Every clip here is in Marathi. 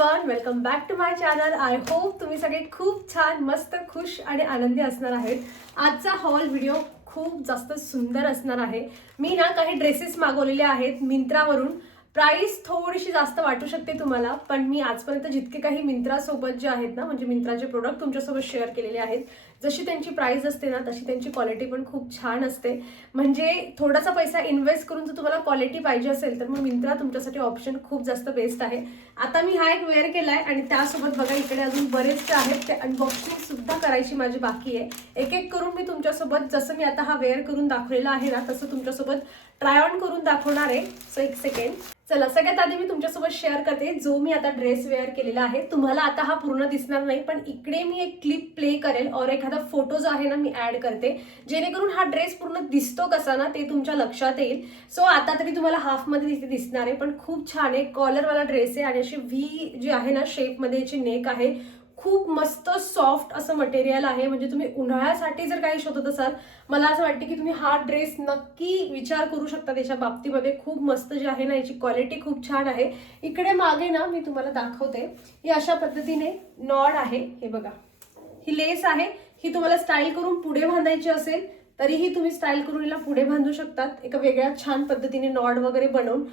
Everyone, welcome back to my channel. I hope तुम्ही सगळे खूप छान, मस्त, खुश आणि आनंदी असणार आहेत. आजचा हॉल व्हिडिओ खूप जास्त सुंदर असणार आहे. मी ना काही ड्रेसेस मागवलेले आहेत मिंत्रावरून. प्राइस थोडीशी जास्त वाटू शकते तुम्हाला, पण मी आजपर्यंत जितके काही मिंत्रासोबत जे आहेत ना, म्हणजे मिंत्राचे प्रोडक्ट तुमच्यासोबत शेअर केलेले आहेत, जशी त्यांची प्राइस असते ना तशी त्यांची क्वालिटी पण खूप छान असते. म्हणजे थोडासा पैसा इन्व्हेस्ट करून जर तुम्हाला क्वालिटी पाहिजे असेल तर मग मिंत्रा तुमच्यासाठी ऑप्शन खूप जास्त बेस्ट आहे. आता मी हा एक वेअर केलाय आणि त्यासोबत बघा इकडे अजून बरेचसे आहेत, ते अनबॉक्सिंग सुद्धा करायची माझी बाकी आहे. एक एक करून मी तुमच्यासोबत, जसं मी आता हा वेअर करून दाखवलेला आहे ना तसं तुमच्यासोबत ट्राय ऑन करून दाखवणार आहे. सो एक सेकंड. चला, सगळ्यात आधी मी तुमच्यासोबत शेअर करते जो मी आता ड्रेस वेअर केलेला आहे. तुम्हाला आता हा पूर्ण दिसणार नाही, पण इकडे मी एक क्लिप प्ले करेल और एखादा फोटो जो आहे ना मी ऍड करते, जेणेकरून हा ड्रेस पूर्ण दिसतो कसा ना ते तुमच्या लक्षात येईल. सो आता तरी तुम्हाला हाफ मध्ये इथे दिसणार आहे, पण खूप छान आहे. कॉलरवाला ड्रेस आहे आणि अशी व्ही जी आहे ना शेप मध्ये याची नेक आहे. खूप मस्त सॉफ्ट असं मटेरियल आहे. म्हणजे तुम्ही उन्हाळ्यासाठी जर काही शोधत असाल, मला असं वाटतं की तुम्ही हा ड्रेस नक्की विचार करू शकता त्याच्या बाबतीमध्ये. खूप मस्त जे आहे ना याची क्वालिटी खूप छान आहे. इकडे मागे ना मी तुम्हाला दाखवते, ही अशा पद्धतीने नॉड आहे. हे बघा, ही लेस आहे. ही तुम्हाला स्टाईल करून पुढे बांधायची असेल तरीही तुम्ही स्टाईल करून हिला पुढे बांधू शकतात, एका वेगळ्या छान पद्धतीने नॉड वगैरे बनवून.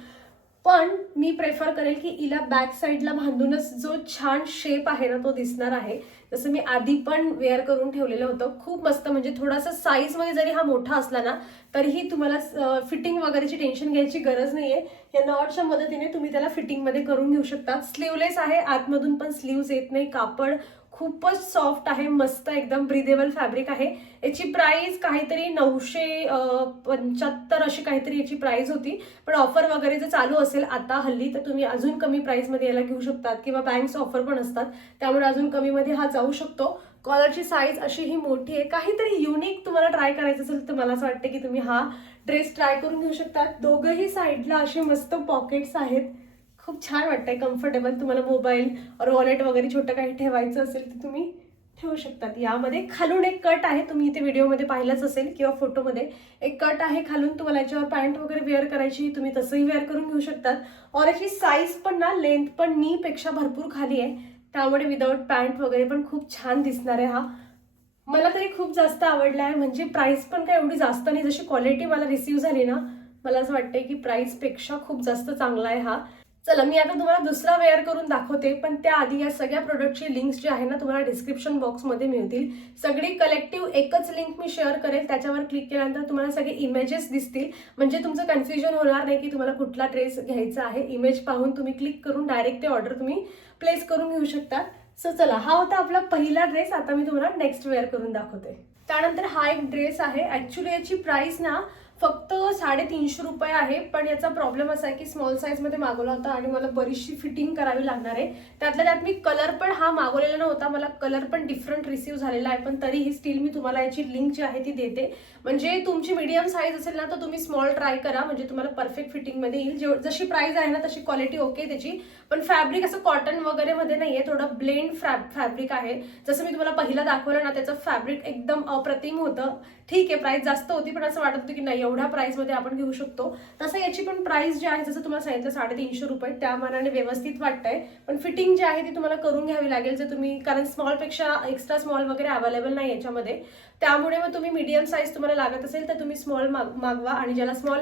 पण मी प्रेफर करेल की हिला बॅक साईडला बांधूनच जो छान शेप आहे ना तो दिसणार आहे. जसं मी आधी पण वेअर करून ठेवलेलं होतं. खूप मस्त, म्हणजे थोडासा साईज मध्ये जरी हा मोठा असला ना तरीही तुम्हाला फिटिंग वगैरेची टेन्शन घ्यायची गरज नाहीये. या नॉटच्या मदतीने तुम्ही त्याला फिटिंग मध्ये करून घेऊ शकता. स्लीवलेस आहे, आतमधून पण स्लीव्स येत नाही. कापड खूपच सॉफ्ट आहे, मस्त एकदम ब्रिदेबल फॅब्रिक आहे. याची प्राइस काहीतरी 975 अशी काहीतरी याची प्राइस होती. पण ऑफर वगैरे जर चालू असेल आता हल्ली तर तुम्ही अजून कमी प्राइस मध्ये याला घेऊ शकतात, किंवा बँक्स ऑफर पण असतात, त्यामुळे अजून कमी मध्ये हा जाऊ शकतो. कॉलरची साईज अशी ही मोठी आहे. काहीतरी युनिक तुम्हाला ट्राय करायचं असेल तर मला असं वाटतं की तुम्ही हा ड्रेस ट्राय करून घेऊ शकतात. दोघंही साईडला असे मस्त पॉकेट्स आहेत. खूप छान वाटतंय, कम्फर्टेबल. तुम्हाला मोबाईल और वॉलेट वगैरे छोटं काही ठेवायचं असेल तर तुम्ही ठेवू शकतात. यामध्ये खालून एक कट आहे, तुम्ही इथे व्हिडिओमध्ये पाहिलंच असेल किंवा फोटोमध्ये एक कट आहे खालून. तुम्हाला याच्यावर पॅन्ट वगैरे वेअर करायची, तुम्ही तसंही वेअर करून घेऊ शकतात. और याची साईज पण ना, लेंथ पण नी पेक्षा भरपूर खाली आहे, त्यामुळे विदाउट पॅन्ट वगैरे पण खूप छान दिसणार आहे. हा मला तरी खूप जास्त आवडला आहे. म्हणजे प्राइस पण काय एवढी जास्त नाही, जशी क्वालिटी मला रिसीव्ह झाली ना मला असं वाटतंय की प्राइस पेक्षा खूप जास्त चांगला आहे हा. चला, मी आता तुम्हाला दुसरा वेअर करून दाखवते, पण त्याआधी या सगळ्या प्रोडक्टची लिंक्स जी आहे ना तुम्हाला डिस्क्रिप्शन बॉक्समध्ये मिळतील. सगळी कलेक्टिव्ह एकच लिंक मी शेअर करेल, त्याच्यावर क्लिक केल्यानंतर तुम्हाला सगळे इमेजेस दिसतील. म्हणजे तुमचं कन्फ्युजन होणार नाही की तुम्हाला कुठला ड्रेस घ्यायचा आहे. इमेज पाहून तुम्ही क्लिक करून डायरेक्ट ते ऑर्डर तुम्ही प्लेस करून घेऊ शकता. सो चला, हा होता आपला पहिला ड्रेस. आता मी तुम्हाला नेक्स्ट वेअर करून दाखवते. त्यानंतर हा एक ड्रेस आहे. ऍक्च्युली याची प्राइस ना फक्त 350 रुपये आहे, पण याचा प्रॉब्लेम असा आहे की स्मॉल साईज मध्ये मागवला होता आणि मला बरीचशी फिटिंग करावी लागणार आहे. त्यातल्या त्यात मी कलर पण हा मागवलेला नव्हता, मला कलर पण डिफरंट रिसीव्ह झालेला आहे. पण तरीही स्टील मी तुम्हाला याची लिंक जी आहे ती देते. म्हणजे तुमची मीडियम साईज असेल ना तर तुम्ही स्मॉल ट्राय करा, म्हणजे तुम्हाला परफेक्ट फिटिंग मध्ये येईल. जशी प्राइस आहे ना तशी क्वालिटी ओके त्याची, पण फॅब्रिक असं कॉटन वगैरे मध्ये नाहीये, थोडं ब्लेंड फॅब्रिक आहे. जसं मी तुम्हाला पहिला दाखवलं ना त्याचं फॅब्रिक एकदम अप्रतिम होतं. ठीक आहे, प्राइस जास्त होती, पण असं वाटत होतं की नाही एवढ्या प्राइस मध्ये आपण घेऊ शकतो. तसं याची पण प्राइस जी आहे, जसं तुम्हाला सांगितलं 350 रुपये, त्या मानाने व्यवस्थित वाटतंय. पण फिटिंग जी आहे ती तुम्हाला करून घ्यावी लागेल जर तुम्ही, कारण स्मॉल पेक्षा एक्स्ट्रा स्मॉल वगैरे अवेलेबल नाही याच्यामध्ये. त्यामुळे मग तुम्ही मीडियम साईज तुम्हाला लागत असेल तर तुम्ही स्मॉल मागवा, आणि ज्याला स्मॉल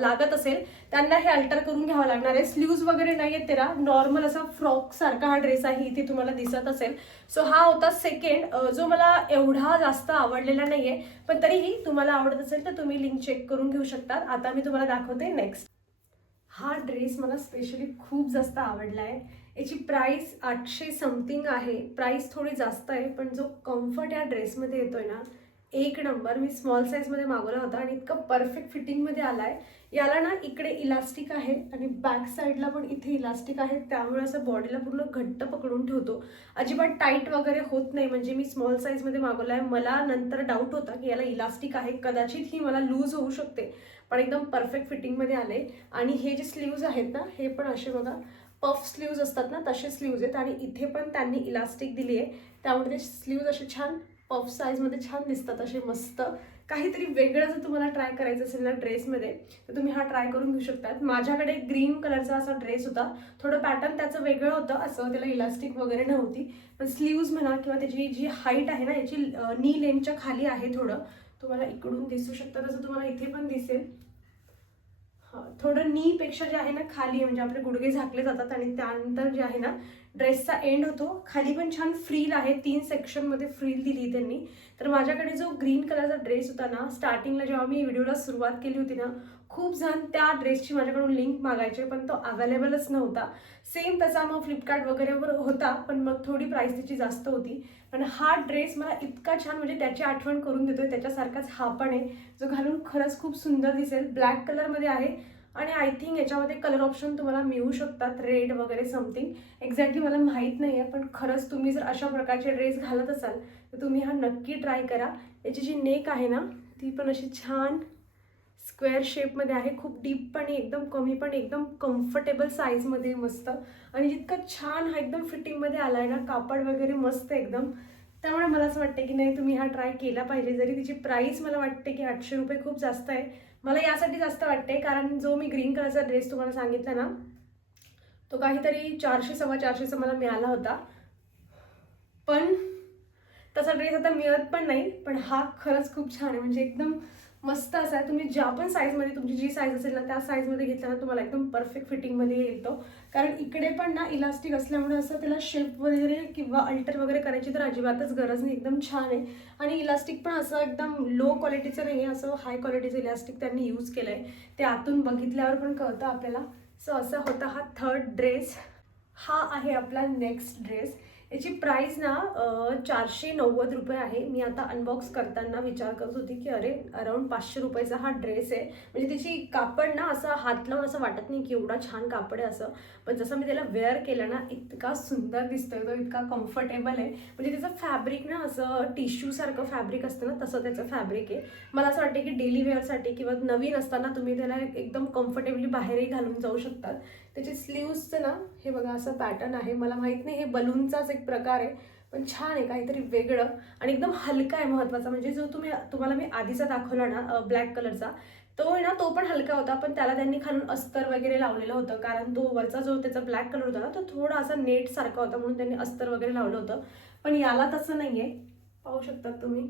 लागत असेल त्यांना हे अल्टर करून घ्यावं लागणार आहे. स्लीव्ज वगैरे नाही आहेत त्याला, नॉर्मल असा फ्रॉक सारखा हा ड्रेस आहे, इथे तुम्हाला दिसत असेल. सो हा होता सेकंड, जो मला एवढा जास्त आवडलेला नाहीये, पण तरीही तुम्हाला आवडत असेल तर तुम्ही लिंक चेक करून घेऊ शकता. आता मी तुम्हाला दाखवते नेक्स्ट. हा ड्रेस मला स्पेशली खूप जास्त आवडला आहे. याची प्राइस 800 समथिंग आहे. प्राइस थोडी जास्त आहे, पण जो कम्फर्ट या ड्रेसमध्ये येतोय ना एक नंबर. मी स्मॉल साईजमध्ये मागवला होता आणि इतकं परफेक्ट फिटिंगमध्ये आलाय. याला ना इकडे इलास्टिक आहे आणि बॅक साईडला पण इथे इलास्टिक आहे, त्यामुळे असं बॉडीला पूर्ण घट्ट पकडून ठेवतो. अजिबात टाईट वगैरे होत नाही. म्हणजे मी स्मॉल साईजमध्ये मागवला आहे, मला नंतर डाऊट होता की याला इलास्टिक आहे, कदाचित ही मला लूज होऊ शकते, पण एकदम परफेक्ट फिटिंगमध्ये आले. आणि हे जे स्लीव्ज आहेत ना हे पण असे बघा पफ स्लीव्ज असतात ना तसे स्लीव्ज आहेत, आणि इथे पण त्यांनी इलास्टिक दिली आहे, त्यामुळे ते स्लीव्ज असे छान पफ साईजमध्ये छान दिसतात असे मस्त. काहीतरी वेगळं जर तुम्हाला ट्राय करायचं असेल ना ड्रेसमध्ये तर तुम्ही हा ट्राय करून घेऊ शकतात. माझ्याकडे ग्रीन कलरचा असा ड्रेस होता, थोडं पॅटर्न त्याचं वेगळं होतं, असं त्याला इलास्टिक वगैरे नव्हती, पण स्लीव्ज म्हणा किंवा त्याची जी हाईट आहे ना याची नी लेंथच्या खाली आहे, थोडं तुम्हाला इकडून दिसू शकतं, तसं तुम्हाला इथे पण दिसेल. थोडं नीपेक्षा जे आहे ना खाली म्हणजे आपले गुडघे झाकले जातात आणि त्यानंतर जे आहे ना ड्रेसचा एंड होतो, खाली पण छान फ्रील आहे, 3 सेक्शनमध्ये फ्रील दिली त्यांनी. तर माझ्याकडे जो ग्रीन कलरचा ड्रेस होता ना, स्टार्टिंगला जेव्हा मी व्हिडिओला सुरुवात केली होती ना, खूप जण त्या ड्रेसची माझ्याकडून लिंक मागायचे, पण तो अवेलेबलच नव्हता. सेम तसा मग फ्लिपकार्ट वगैरेवर होता, पण मग थोडी प्राईस त्याची जास्त होती. पण हा ड्रेस मला इतका छान म्हणजे त्याची आठवण करून देतोय, त्याच्यासारखाच हा पण आहे जो घालून खरंच खूप सुंदर दिसेल. ब्लॅक कलरमध्ये आहे आणि आय थिंक याच्यामध्ये कलर ऑप्शन तुम्हाला मिळू शकतात, रेड वगैरे समथिंग, एक्झॅक्टली मला माहीत नाही आहे. पण खरंच तुम्ही जर अशा प्रकारचे ड्रेस घालत असाल तर तुम्ही हा नक्की ट्राय करा. याची जी नेक आहे ना ती पण अशी छान स्क्वेअर शेपमध्ये आहे, खूप डीप पण एकदम कमी पण एकदम कम्फर्टेबल साईजमध्ये मस्त. आणि जितकं छान हा एकदम फिटिंगमध्ये आला आहे ना, कापड वगैरे मस्त एकदम. त्यामुळे मला असं वाटतं की नाही तुम्ही हा ट्राय केला पाहिजे. जरी तिची प्राईस मला वाटते की 800 रुपये खूप जास्त आहे, मला यासाठी जास्त वाटते कारण जो मी ग्रीन कलरचा ड्रेस तुम्हाला सांगितला ना तो काहीतरी 400 450चा मला मिळाला होता, पण तसा ड्रेस आता मिळत पण नाही. पण हा खरंच खूप छान आहे, म्हणजे एकदम मस्त असा आहे. तुम्ही ज्या पण साईजमध्ये तुमची जी साईज असेल ना त्या साईजमध्ये घेतला ना तुम्हाला एकदम परफेक्ट फिटिंगमध्ये येईल तो. कारण इकडे पण ना इलास्टिक असल्यामुळे असं त्याला शेप वगैरे किंवा अल्टर वगैरे करायची तर अजिबातच गरज नाही, एकदम छान आहे. आणि इलास्टिक पण असं एकदम लो क्वालिटीचं नाही आहे, असं हाय क्वालिटीचं इलास्टिक त्यांनी यूज केलं आहे, ते आतून बघितल्यावर पण कळतं आपल्याला. सो असा होता हा थर्ड ड्रेस. हा आहे आपला नेक्स्ट ड्रेस. याची प्राईस ना 490 रुपये आहे. मी आता अनबॉक्स करताना विचार करत होती की अरे अराउंड 500 रुपयाचा हा ड्रेस आहे, म्हणजे त्याची कापड ना असं हात लावून असं वाटत नाही की एवढा छान कापड आहे असं, पण जसं मी त्याला वेअर केलं ना इतका सुंदर दिसतोय तो, इतका कम्फर्टेबल आहे. म्हणजे त्याचं फॅब्रिक ना असं टिश्यूसारखं फॅब्रिक असतं ना तसं त्याचं फॅब्रिक आहे. मला असं वाटतं की डेली वेअरसाठी किंवा नवीन असताना तुम्ही त्याला एकदम कम्फर्टेबली बाहेरही घालून जाऊ शकतात. त्याचे स्लीव्सचं ना हे बघा असं पॅटर्न आहे, मला माहीत नाही हे बलूनचाच एक प्रकार आहे, पण छान आहे काहीतरी वेगळं आणि एकदम हलका आहे. महत्त्वाचा म्हणजे जो तुम्हाला मी आधीचा दाखवला ना ब्लॅक कलरचा तो आहे ना तो पण हलका होता, पण त्याला त्यांनी खालून अस्तर वगैरे लावलेलं होतं, कारण तो वरचा जो त्याचा ब्लॅक कलर होता ना तो थोडा असा नेट सारखा होता म्हणून त्यांनी अस्तर वगैरे लावलं होतं. पण याला तसं नाही आहे, पाहू शकतात तुम्ही,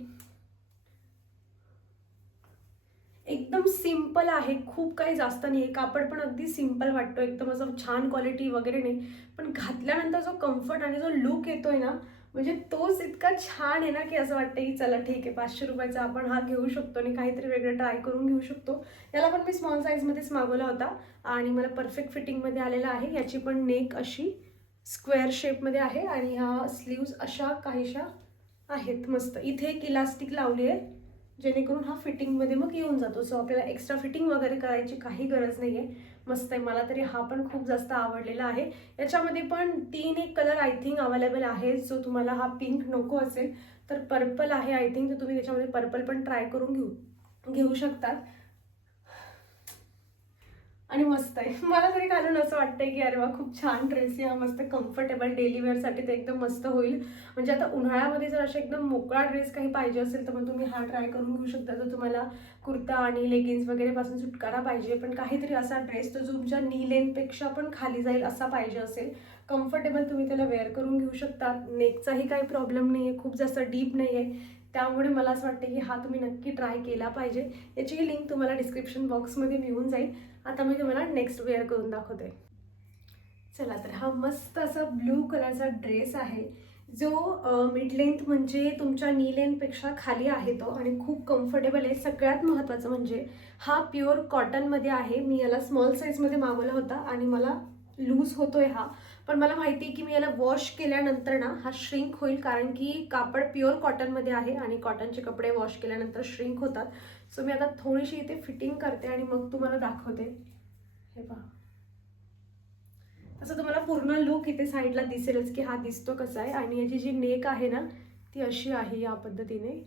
एकदम सिंपल आहे, खूप काही जास्त नाही आहे. कापड पण अगदी सिंपल वाटतो, एकदम असं छान क्वालिटी वगैरे नाही, पण घातल्यानंतर जो कम्फर्ट आणि जो लुक येतोय ना म्हणजे तोच इतका छान आहे ना की असं वाटतं की चला ठीक आहे 500 रुपयाचा आपण हा घेऊ शकतो आणि काहीतरी वेगळं ट्राय करून घेऊ शकतो. याला पण मी स्मॉल साईजमध्येच मागवला होता आणि मला परफेक्ट फिटिंगमध्ये आलेला आहे. याची पण नेक अशी स्क्वेअर शेपमध्ये आहे आणि ह्या स्लीव्ज अशा काहीशा आहेत मस्त. इथे एक इलास्टिक लावली आहे जेणेकरून हा फिटिंगमध्ये मग येऊन जातो, सो आपल्याला एक्स्ट्रा फिटिंग वगैरे करायची काही गरज नाही आहे. मस्त आहे, मला तरी हा पण खूप जास्त आवडलेला आहे. याच्यामध्ये पण 3 एक कलर आय थिंक अवेलेबल आहे. जो तुम्हाला हा पिंक नको असेल तर पर्पल आहे आय थिंक, तर तुम्ही त्याच्यामध्ये पर्पल पण ट्राय करून घेऊ शकतात. आणि मस्त आहे, मला तरी घालून असं वाटतंय की अरे वा खूप छान ड्रेस आहे हा, मस्त कम्फर्टेबल डेली वेअरसाठी ते एकदम मस्त होईल. म्हणजे आता उन्हाळ्यामध्ये जर असे एकदम मोकळा ड्रेस काही पाहिजे असेल तर मग तुम्ही हा ट्राय करून घेऊ शकता. जर तुम्हाला कुर्ता आणि लेगिन्स वगैरे पासून सुटकारा पाहिजे पण काहीतरी असा ड्रेस तो तुमच्या नी लेंथपेक्षा पण खाली जाईल असा पाहिजे असेल, कम्फर्टेबल, तुम्ही त्याला वेअर करून घेऊ शकता. नेकचाही काही प्रॉब्लेम नाही आहे, खूप जास्त डीप नाही आहे, त्यामुळे मला असं वाटतं की हा तुम्ही नक्की ट्राय केला पाहिजे. याची लिंक तुम्हाला डिस्क्रिप्शन बॉक्समध्ये मिळून जाईल. आता मी तुम्हाला नेक्स्ट वेअर करून दाखवते. चला तर हा मस्त असा ब्लू कलरचा ड्रेस आहे जो मिड लेंथ म्हणजे तुमच्या नी लेंथपेक्षा खाली आहे तो आणि खूप कम्फर्टेबल आहे. सगळ्यात महत्त्वाचं म्हणजे हा प्युअर कॉटनमध्ये आहे. मी याला स्मॉल साईजमध्ये मागवला होता आणि मला लूज होतोय हा, पण मला माहिती आहे की मी याला वॉश केल्यानंतर ना हा श्रिंक होईल, कारण की कापड प्युअर कॉटनमध्ये आहे आणि कॉटनचे कपडे वॉश केल्यानंतर श्रिंक होतात. सो मी आता थोडीशी इथे फिटिंग करते आणि मग तुम्हाला दाखवते. हे पहा, असं तुम्हाला पूर्ण लुक इथे साईडला दिसेलच की हा दिसतो कसा आहे. आणि याची जी नेक आहे ना ती अशी आहे या पद्धतीने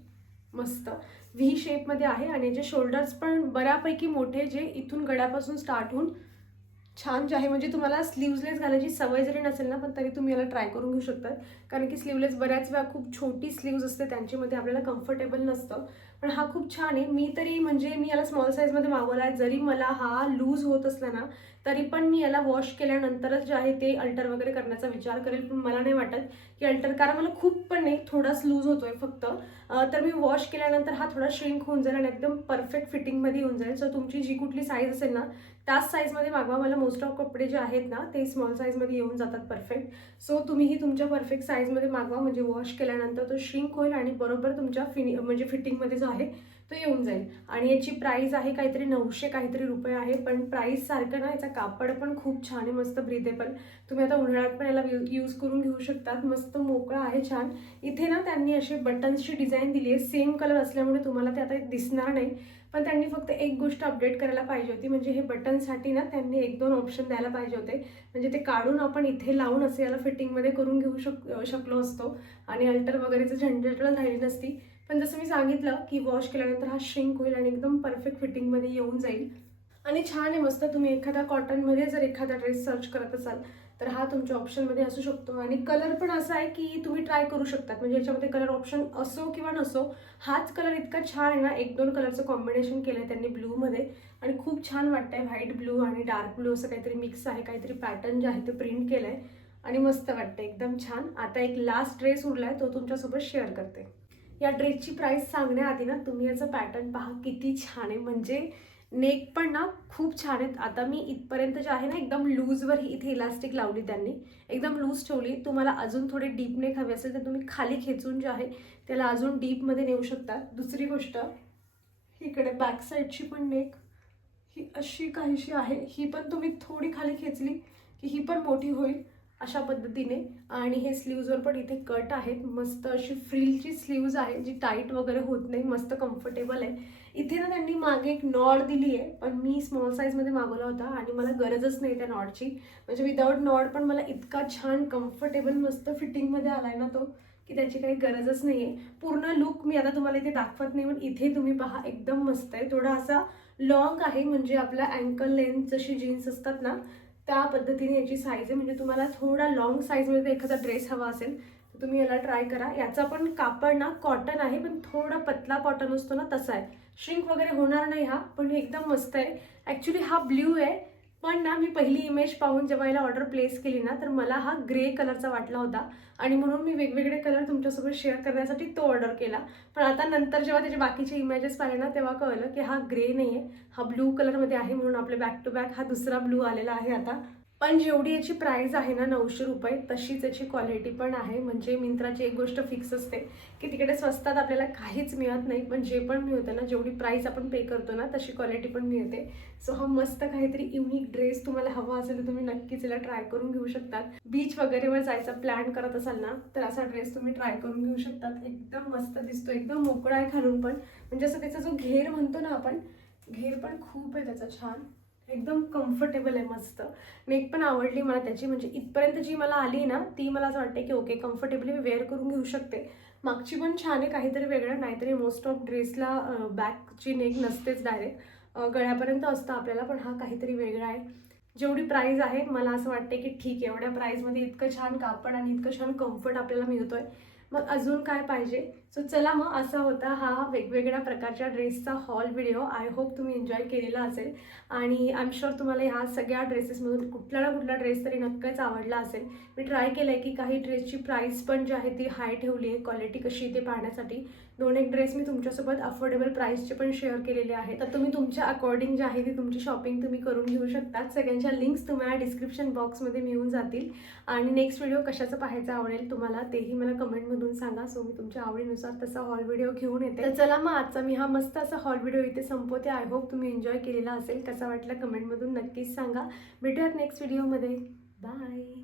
मस्त व्ही शेपमध्ये आहे आणि याचे शोल्डर्स पण बऱ्यापैकी मोठे, जे इथून गळ्यापासून स्टार्ट होऊन छान जे आहे, म्हणजे तुम्हाला स्लीव्हलेस घालायची सवय जरी नसेल ना, पण तरी तुम्ही याला ट्राय करून घेऊ शकता. कारण की स्लीव्हलेस बऱ्याच वेळा खूप छोटी स्लीव्ज असते, त्यांच्यामध्ये आपल्याला कम्फर्टेबल नसतं. पण हा खूप छान आहे. मी तरी म्हणजे मी याला स्मॉल साईजमध्ये मागवला आहे. जरी मला हा लूज होत असला ना, तरी पण मी याला वॉश केल्यानंतरच जे आहे ते अल्टर वगैरे करण्याचा विचार करेल. पण मला नाही वाटत की अल्टर, कारण मला खूप पण नाही, थोडाच लूज होतोय फक्त. तर मी वॉश केल्यानंतर हा थोडा श्रिंक होऊन जाईल आणि एकदम परफेक्ट फिटिंगमध्ये येऊन जाईल. सो तुमची जी कुठली साईज असेल ना, त्याच साईजमध्ये मागवा. मला मोस्ट ऑफ कपडे जे आहेत ना, ते स्मॉल साईजमध्ये येऊन जातात परफेक्ट. सो तुम्हीही तुमच्या परफेक्ट साईजमध्ये मागवा, म्हणजे वॉश केल्यानंतर तो श्रिंक होईल आणि बरोबर तुमच्या म्हणजे फिटिंगमध्ये जो आहे तो येऊन जाईल. आणि याची प्राईस आहे काहीतरी 900 काहीतरी रुपये आहे. पण प्राईस सारखं ना, याचा कापड पण खूप छान आहे, मस्त ब्रिदेबल. तुम्ही आता उन्हाळ्यात पण याला यूज करून घेऊ शकतात. मस्त मोकळा आहे, छान. इथे ना त्यांनी अशी बटन्सची डिझाईन दिली आहे. सेम कलर असल्यामुळे तुम्हाला ते आता दिसणार नाही. पण त्यांनी फक्त एक गोष्ट अपडेट करायला पाहिजे होती, म्हणजे हे बटनसाठी ना त्यांनी 1-2 ऑप्शन द्यायला पाहिजे होते. म्हणजे ते काढून आपण इथे लावून असं याला फिटिंगमध्ये करून घेऊ शकलो असतो आणि अल्टर वगैरेचं झंझट राहिली नसती. पण जसं मी सांगितलं की वॉश केल्यानंतर हा श्रिंक होईल आणि एकदम परफेक्ट फिटिंगमध्ये येऊन जाईल. आणि छान आहे, मस्त. तुम्ही एखादा कॉटनमध्ये जर एखादा ड्रेस सर्च करत असाल तर हा तुमच्या ऑप्शनमध्ये असू शकतो. आणि कलर पण असा आहे की तुम्ही ट्राय करू शकतात, म्हणजे याच्यामध्ये कलर ऑप्शन असो किंवा नसो, हाच कलर इतका छान आहे ना. 1-2 कलरचं कॉम्बिनेशन केलं आहे त्यांनी ब्लूमध्ये आणि खूप छान वाटतंय. व्हाईट ब्लू आणि डार्क ब्लू असं काहीतरी मिक्स आहे, काहीतरी पॅटर्न जे आहे ते प्रिंट केलं आहे आणि मस्त वाटतं, एकदम छान. आता एक लास्ट ड्रेस उरला आहे, तो तुमच्यासोबत शेअर करते. या ड्रेसची प्राईस सांगण्याआधी ना, तुम्ही याचं पॅटर्न पहा किती छान आहे. म्हणजे नेक पण ना खूप छान आहेत. आता मी इथपर्यंत जे आहे ना, एकदम लूजवर इथे इलास्टिक लावली त्यांनी, एकदम लूज ठेवली. तुम्हाला अजून थोडी डीप नेक हवी असेल तर तुम्ही खाली खेचून जे आहे त्याला अजून डीपमध्ये नेऊ शकता. दुसरी गोष्ट, इकडे बॅक साईडची पण नेक ही अशी काहीशी आहे, ही पण तुम्ही थोडी खाली खेचली की ही पण मोठी होईल अशा पद्धतीने. आणि हे स्लीव्जवर पण इथे कट आहेत, मस्त अशी फ्रिलची स्लीव्ज आहे जी टाईट वगैरे होत नाही, मस्त कम्फर्टेबल आहे. इथे ना त्यांनी मागे एक नॉड दिली आहे, पण मी स्मॉल साईजमध्ये मागवला होता आणि मला गरजच नाही त्या नॉडची. म्हणजे विदाऊट नॉड पण मला इतका छान कम्फर्टेबल मस्त फिटिंगमध्ये आलाय ना तो, की त्याची काही गरजच नाही आहे. पूर्ण लुक मी आता तुम्हाला इथे दाखवत नाही, पण इथे तुम्ही पहा, एकदम मस्त आहे. थोडा असा लॉंग आहे, म्हणजे आपल्या अँकल लेंथ जशी जीन्स असतात ना त्या पद्धतीने याची साईज आहे. म्हणजे तुम्हाला थोडा लॉंग साईजमध्ये एखादा ड्रेस हवा असेल तर तुम्ही याला ट्राय करा. याचा पण कापड ना कॉटन आहे, पण थोडा पतला कॉटन असतो ना तसा आहे. श्रिंक वगैरे होणार नाही हा, पण एकदम मस्त आहे. ॲक्च्युली हा ब्ल्यू आहे, पण ना मी पहिली इमेज पाहून जेव्हा याला ऑर्डर प्लेस केली ना, तर मला हा ग्रे कलरचा वाटला होता आणि म्हणून मी वेगवेगळे कलर तुमच्यासोबत शेअर करण्यासाठी तो ऑर्डर केला. पण आता नंतर जेव्हा त्याचे बाकीचे इमेजेस पाहिले ना, तेव्हा कळलं की हा ग्रे नाही आहे, हा ब्लू कलरमध्ये आहे. म्हणून आपले बॅक टू बॅक हा दुसरा ब्लू आलेला आहे आता. पण जेवढी याची प्राईस आहे ना 900 रुपये, तशीच याची क्वालिटी पण आहे. म्हणजे मिंत्राची एक गोष्ट फिक्स असते की तिकडे स्वस्तात आपल्याला काहीच मिळत नाही, पण जे पण मिळतं ना, जेवढी प्राईस आपण पे करतो ना तशी क्वालिटी पण मिळते. सो हा मस्त काहीतरी युनिक ड्रेस तुम्हाला हवा असेल तर तुम्ही नक्कीच याला ट्राय करून घेऊ शकतात. बीच वगैरेवर जायचा प्लॅन करत असाल ना, तर असा ड्रेस तुम्ही ट्राय करून घेऊ शकतात. एकदम मस्त दिसतो, एकदम मोकळा आहे खालून पण. म्हणजे असं त्याचा जो घेर म्हणतो ना आपण, घेर पण खूप आहे त्याचा छान, एकदम कम्फर्टेबल आहे, मस्त. नेक पण आवडली मला त्याची. म्हणजे इथपर्यंत जी मला आली ना, ती मला असं वाटते की ओके, कम्फर्टेबली वेअर करून घेऊ शकते. मागची पण छान आहे, काहीतरी वेगळं. नाहीतरी मोस्ट ऑफ ड्रेसला बॅकची नेक नसतेच, डायरेक्ट गळ्यापर्यंत असतं आपल्याला, पण हा काहीतरी वेगळा आहे. जेवढी प्राईस आहे मला असं वाटते की ठीक आहे, एवढ्या प्राईजमध्ये इतकं छान कापड आणि इतकं छान कम्फर्ट आपल्याला मिळतोय, मग अजून काय पाहिजे. सो चला, मग असा होता हा वेगवेगळ्या प्रकारच्या ड्रेसचा हॉल व्हिडिओ. आय होप तुम्ही एन्जॉय केलेला असेल आणि आय एम शुअर तुम्हाला ह्या सगळ्या ड्रेसेसमधून कुठला ना कुठला ड्रेस तरी नक्कीच आवडला असेल. मी ट्राय केलं आहे की काही ड्रेसची प्राईस पण जी आहे ती हाय ठेवली आहे, क्वालिटी कशी ते पाहण्यासाठी. 2-1 ड्रेस मी तुमच्यासोबत अफोर्डेबल प्राईसचे पण शेअर केलेले आहेत. तर तुम्ही तुमच्या अकॉर्डिंग जे आहे ती तुमची शॉपिंग तुम्ही करून घेऊ शकतात. सगळ्यांच्या लिंक्स तुम्हाला डिस्क्रिप्शन बॉक्समध्ये मिळून जातील. आणि नेक्स्ट व्हिडिओ कशाचं पाहायचं आवडेल तुम्हाला तेही मला कमेंटमधून सांगा. सो मी तुमच्या आवडीनुसार तसा हॉल व्हिडिओ घेऊन येते. तर चला, मग आजचा मी हा मस्त असा हॉल व्हिडिओ इथे संपवते. आय होप तुम्ही एन्जॉय केलेला असेल. कसा वाटला कमेंटमधून नक्कीच सांगा. भेटूयात नेक्स्ट व्हिडिओमध्ये. बाय.